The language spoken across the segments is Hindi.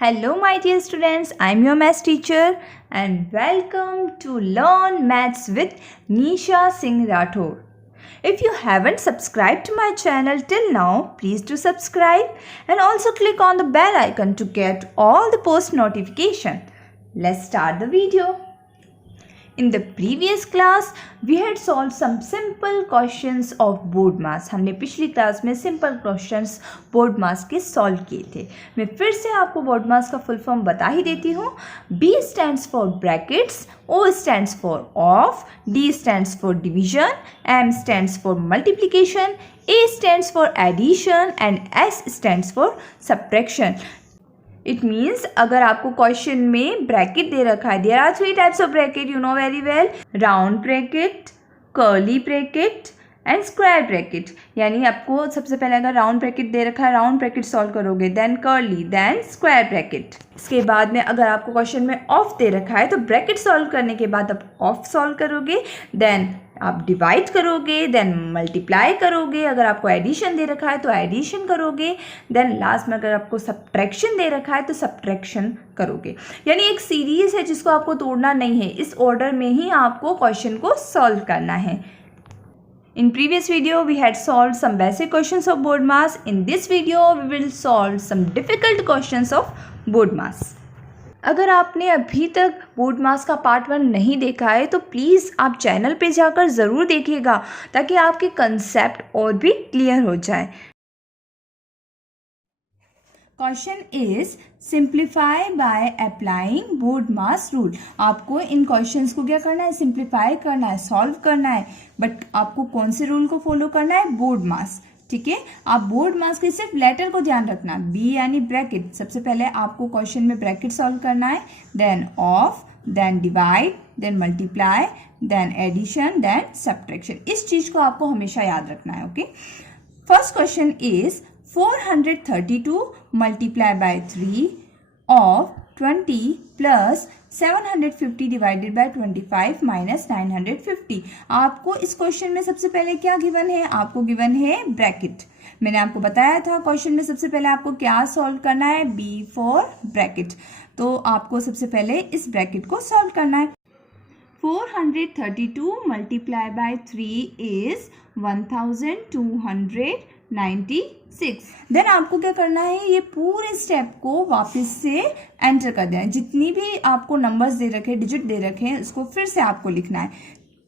Hello, my dear students. I'm your maths teacher and welcome to Learn Maths with Nisha Singh Rathore. If you haven't subscribed to my channel till now, please do subscribe and also click on the bell icon to get all the post notification. Let's start the video. In the previous class, we had solved some simple questions of board mass. हमने पिछली क्लास में सिंपल क्वेश्चंस बोर्ड मास के सॉल्व किए थे. मैं फिर से आपको बोर्ड मास का फुल फॉर्म बता ही देती हूँ. B stands for brackets, O stands for off, D stands for division, M stands for multiplication, A stands for addition and S stands for subtraction. It means अगर आपको क्वेश्चन में ब्रैकेट दे रखा है, there are 3 types of bracket, you know very well, round bracket, curly bracket and square bracket. यानी आपको सबसे पहले अगर राउंड ब्रैकेट दे रखा है, राउंड ब्रैकेट सॉल्व करोगे, then curly, then square bracket. इसके बाद में अगर आपको क्वेश्चन में ऑफ दे रखा है तो ब्रैकेट सॉल्व करने के बाद आप ऑफ सॉल्व करोगे, देन आप डिवाइड करोगे, देन मल्टीप्लाई करोगे. अगर आपको एडिशन दे रखा है तो एडिशन करोगे, देन लास्ट में अगर आपको सब्ट्रैक्शन दे रखा है तो सब्ट्रैक्शन करोगे. यानी एक सीरीज है जिसको आपको तोड़ना नहीं है, इस ऑर्डर में ही आपको क्वेश्चन को सॉल्व करना है. In previous video, we had solved some basic questions of board mass. In this video, we will solve some difficult questions of board mass. अगर आपने अभी तक बोर्ड मास का पार्ट 1 नहीं देखा है तो प्लीज़ आप चैनल पे जाकर ज़रूर देखिएगा ताकि आपके कंसेप्ट और भी क्लियर हो जाए. Question is simplify by applying board mass rule. आपको इन क्वेश्चंस को क्या करना है, सिंप्लीफाई करना है, सॉल्व करना है, बट आपको कौन से रूल को फॉलो करना है, बोर्ड मास. ठीक है, आप बोर्ड मास के सिर्फ लेटर को ध्यान रखना, बी यानी ब्रैकेट. सबसे पहले आपको क्वेश्चन में ब्रैकेट सॉल्व करना है, then of, then divide, then multiply, then addition, then subtraction. इस चीज को आपको हमेशा याद रखना है. Okay, first question is 432 multiply by 3 of 20 plus 750 divided by 25 minus 950. आपको इस क्वेश्चन में सबसे पहले क्या गिवन है, आपको गिवन है ब्रैकेट. मैंने आपको बताया था क्वेश्चन में सबसे पहले आपको क्या सॉल्व करना है, बी फॉर ब्रैकेट. तो आपको सबसे पहले इस ब्रैकेट को सॉल्व करना है. 432 multiply by 3 is 1296. देन आपको क्या करना है, ये पूरे स्टेप को वापस से एंटर कर देना है. जितनी भी आपको नंबर्स दे रखे, डिजिट दे रखे हैं, उसको फिर से आपको लिखना है.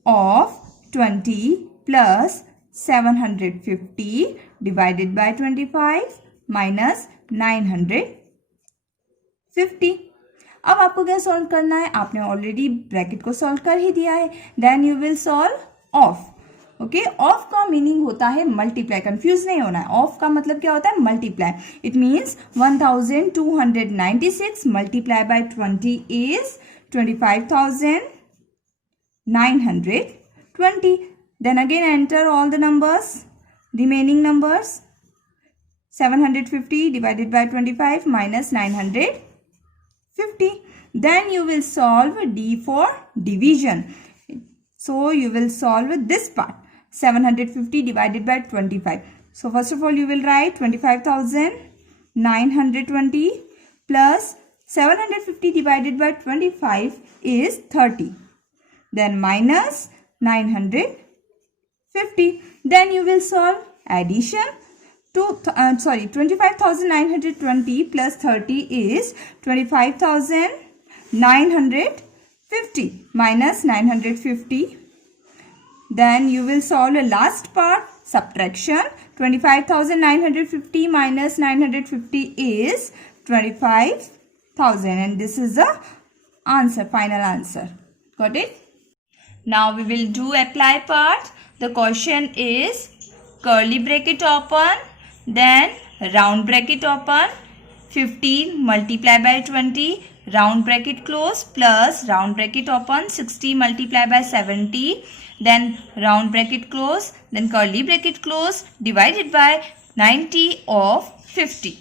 Of 20 plus 750 divided by 25 minus 950. अब आपको क्या सॉल्व करना है, आपने ऑलरेडी ब्रैकेट को सॉल्व कर ही दिया है. Then you will solve of. Okay, of का मीनिंग होता है मल्टीप्लाई, कंफ्यूज नहीं होना है. ऑफ का मतलब क्या होता है, multiply. It means 1296 multiply by 20 is 25,920. Then again enter all the numbers, remaining numbers. 750 divided by 25 minus 950. Then you will solve D for division. So you will solve this part, 750 divided by 25. So first of all you will write 25,920 plus 750 divided by 25 is 30. Then minus 950. Then you will solve addition. 25,920 plus 30 is 25,950 minus 950. Then you will solve the last part, subtraction. 25,950 minus 950 is 25,000 and this is the answer, final answer. Got it? Now we will do apply part. The question is curly bracket open, then round bracket open, 15 multiply by 20, round bracket close, plus round bracket open, 60 multiply by 70, then round bracket close, then curly bracket close, divided by 90 of 50.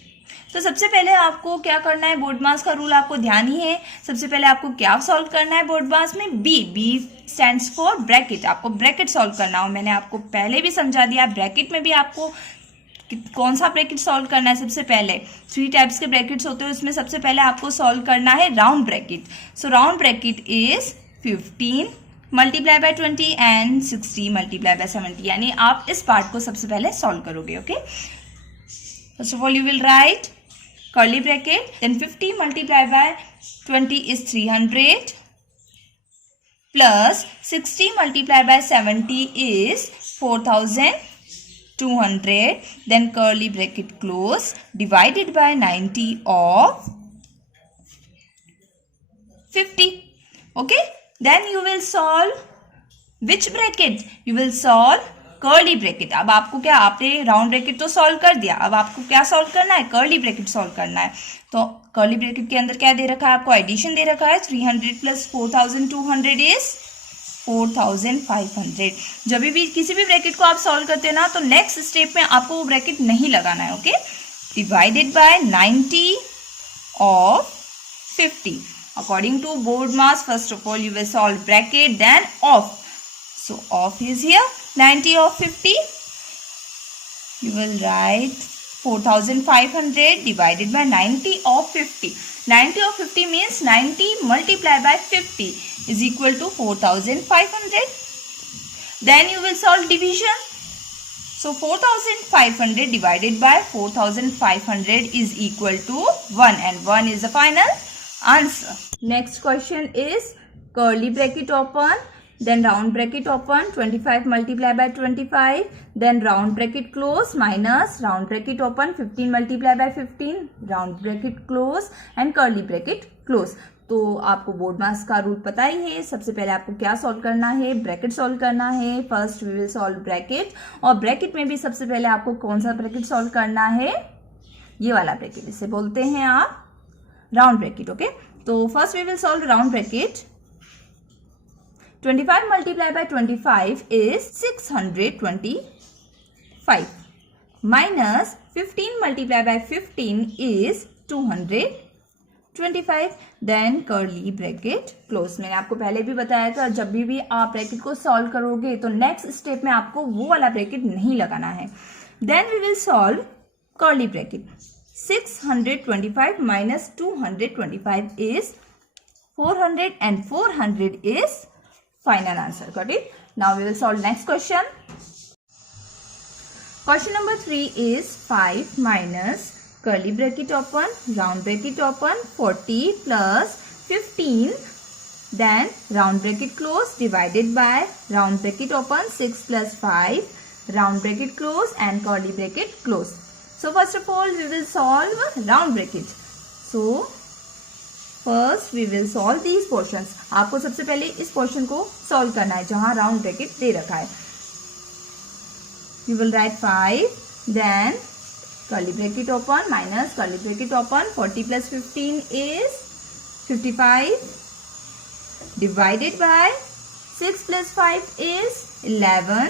तो सबसे पहले आपको क्या करना है, बोर्ड मास का रूल आपको ध्यान ही है. सबसे पहले आपको क्या सॉल्व करना है बोर्ड मास में, B. B stands for bracket. आपको ब्रैकेट सॉल्व करना हो, मैंने आपको पहले भी समझा दिया. ब्रैकेट में भी आपको कौन सा ब्रैकेट सॉल्व करना है सबसे पहले? 3 टाइप्स के ब्रैकेट्स होते हैं, उसमें सबसे पहले आपको सॉल्व करना है round bracket. So round bracket is 15 multiply by 20 and 60 multiply by 70. यानी आप इस पार्ट को सबसे पहले सॉल्व करोगे. Okay, first of all you will write curly bracket, then 50 multiply by 20 is 300 plus 60 multiplied by 70 is 4200, then curly bracket close, divided by 90 of 50. Okay, then you will solve which bracket? You will solve curly bracket. अब आपको क्या, आपने राउंड ब्रैकेट तो सॉल्व कर दिया, अब आपको क्या सॉल्व करना है? कर्ली ब्रैकेट सॉल्व करना है. तो कर्ली ब्रैकेट के अंदर क्या दे रखा है आपको? एडिशन दे रखा है. 300 प्लस 4200 इज 4500. जब भी किसी भी ब्रैकेट को आप सॉल्व करते हैं ना, तो नेक्स्ट स्टेप में आपको वो ब्रैकेट नहीं लगाना है. Okay, divided by 90 of 50. According to BODMAS, first of all you will solve bracket, then of. So off is here. 90 of 50. You will write 4500 divided by 90 of 50. 90 of 50 means 90 multiplied by 50 is equal to 4500. Then you will solve division. So 4500 divided by 4500 is equal to 1 and 1 is the final answer. Next question is curly bracket open, then round bracket open, 25 multiplied by 25, then round bracket close minus round bracket open, 15 multiplied by 15, round bracket close and curly bracket close. तो आपको बोर्ड मास का रूल पता ही है. सबसे पहले आपको क्या सॉल्व करना है? ब्रैकेट सॉल्व करना है. First we will solve bracket, और ब्रैकेट में भी सबसे पहले आपको कौन सा ब्रैकेट सॉल्व करना है? ये वाला ब्रैकेट, इसे बोलते हैं आप राउंड ब्रैकेट. ओके, तो first we will solve round bracket. 25 multiplied by 25 is 625 minus 15 multiplied by 15 is 225. Then curly bracket close. मैंने आपको पहले भी बताया था, जब भी आप ब्रैकेट को सॉल्व करोगे तो नेक्स्ट स्टेप में आपको वो वाला ब्रैकेट नहीं लगाना है. Then we will solve curly bracket. 625 minus 225 is 400 and 400 is final answer. Got it? Now we will solve next question. Question number 3 is 5 minus curly bracket open, round bracket open, 40 plus 15, then round bracket close, divided by round bracket open, 6 plus 5, round bracket close and curly bracket close. So first of all we will solve round bracket. So first we will solve these portions. आपको सबसे पहले इस पोर्शन को सॉल्व करना है जहां राउंड ब्रैकेट दे रखा है. You will write 5, then curly bracket open minus curly bracket open, 40 plus 15 is 55 divided by 6 plus 5 is 11,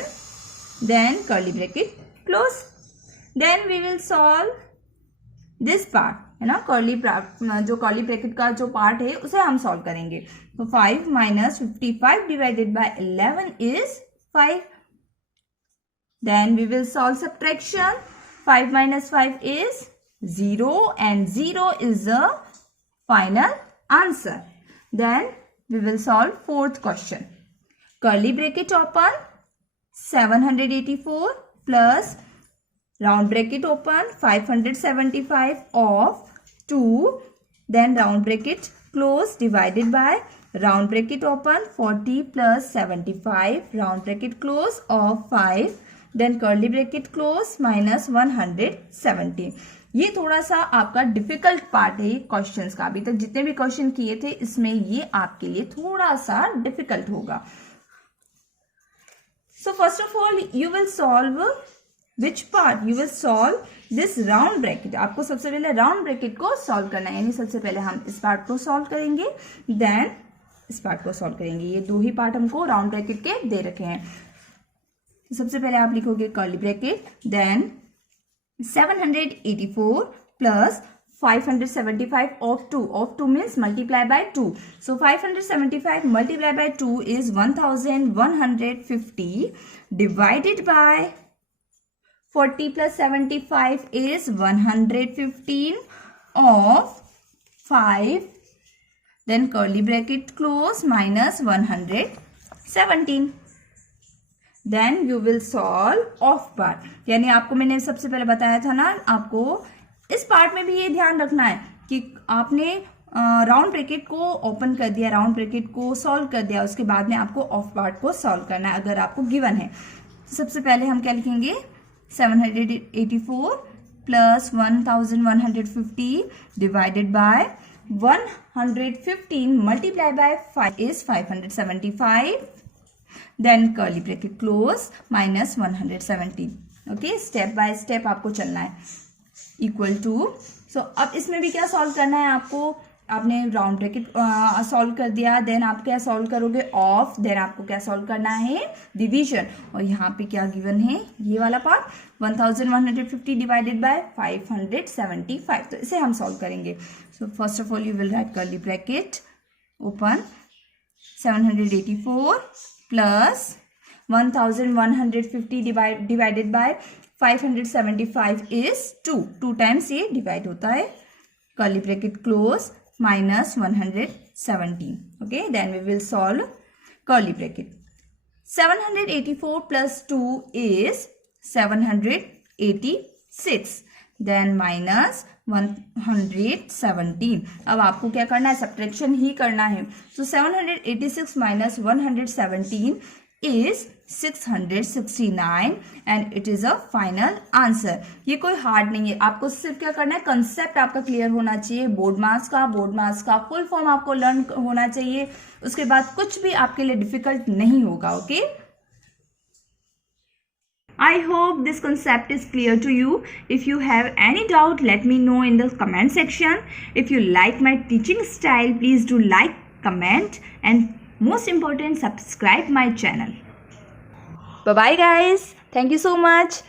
then curly bracket close. Then we will solve this part, है ना, जो कर्ली ब्रैकेट का जो पार्ट है उसे हम सॉल्व करेंगे. तो 5 minus 55 divided by 11 is 5. Then we will solve subtraction. 5 minus 5 is 0 and 0 is the final answer. Then we will solve fourth question. Curly bracket open 784 plus round bracket open 575 of 2, then round bracket close, divided by round bracket open 40 plus 75, round bracket close of 5, then curly bracket close minus 170. ये थोड़ा सा आपका डिफिकल्ट पार्ट है क्वेश्चंस का. अभी तक जितने भी क्वेश्चन किए थे इसमें ये आपके लिए थोड़ा सा डिफिकल्ट होगा. So first of all you will solve which part? You will solve this round bracket. आपको सबसे पहले राउंड ब्रैकेट को सॉल्व करना है, यानी सबसे पहले हम इस पार्ट को सॉल्व करेंगे, देन इस पार्ट को सॉल्व करेंगे. ये दो ही पार्ट हमको राउंड ब्रैकेट के दे रखे हैं. सबसे पहले आप लिखोगे curly bracket, then 784 plus 575 of 2. Of 2 means multiply by 2. So 575 multiplied by 2 is 1150 divided by 40 plus 75 is 115 of 5, then curly bracket close, minus 117. Then you will solve off part. यानी आपको मैंने सबसे पहले बताया था ना, आपको इस पार्ट में भी ये ध्यान रखना है कि आपने राउंड ब्रैकेट को ओपन कर दिया, राउंड ब्रैकेट को सॉल्व कर दिया, उसके बाद में आपको ऑफ पार्ट को सॉल्व करना है अगर आपको गिवन है। सबसे पहले हम क्या लिखेंगे, 784 plus 1150 divided by 115 multiply by 5 is 575, then curly bracket close, minus 117. Okay, step by step आपको चलना है. इक्वल टू, सो अब इसमें भी क्या सॉल्व करना है आपको, आपने राउंड ब्रैकेट सॉल्व कर दिया, देन आप क्या सॉल्व करोगे, ऑफ, देन आपको क्या सॉल्व करना है, डिवीजन. और यहाँ पे क्या गिवन है, ये वाला पार्ट 1150 डिवाइडेड बाय 575. तो इसे हम सॉल्व करेंगे. So first of all you will write curly bracket open, 784 plus 1150 divided bye 575 is 2 times ये डिवाइड होता है, curly bracket close, minus 117. Okay, then we will solve curly bracket. 784 plus 2 is 786. Then minus 117. अब आपको क्या करना है, सब्ट्रैक्शन ही करना है. So 786 minus 117 is 669 and it is a final answer. ये कोई हार्ड नहीं है, आपको सिर्फ क्या करना है, कंसेप्ट आपका क्लियर होना चाहिए. बोर्ड मार्क्स का फुल फॉर्म आपको लर्न होना चाहिए, उसके बाद कुछ भी आपके लिए डिफिकल्ट नहीं होगा. Okay, I hope this concept is clear to you. If you have any doubt, let me know in the comment section. If you like my teaching style, please do like, comment and most important, subscribe my channel. Bye bye guys. Thank you so much.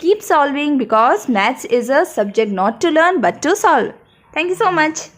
Keep solving because maths is a subject not to learn but to solve. Thank you so much.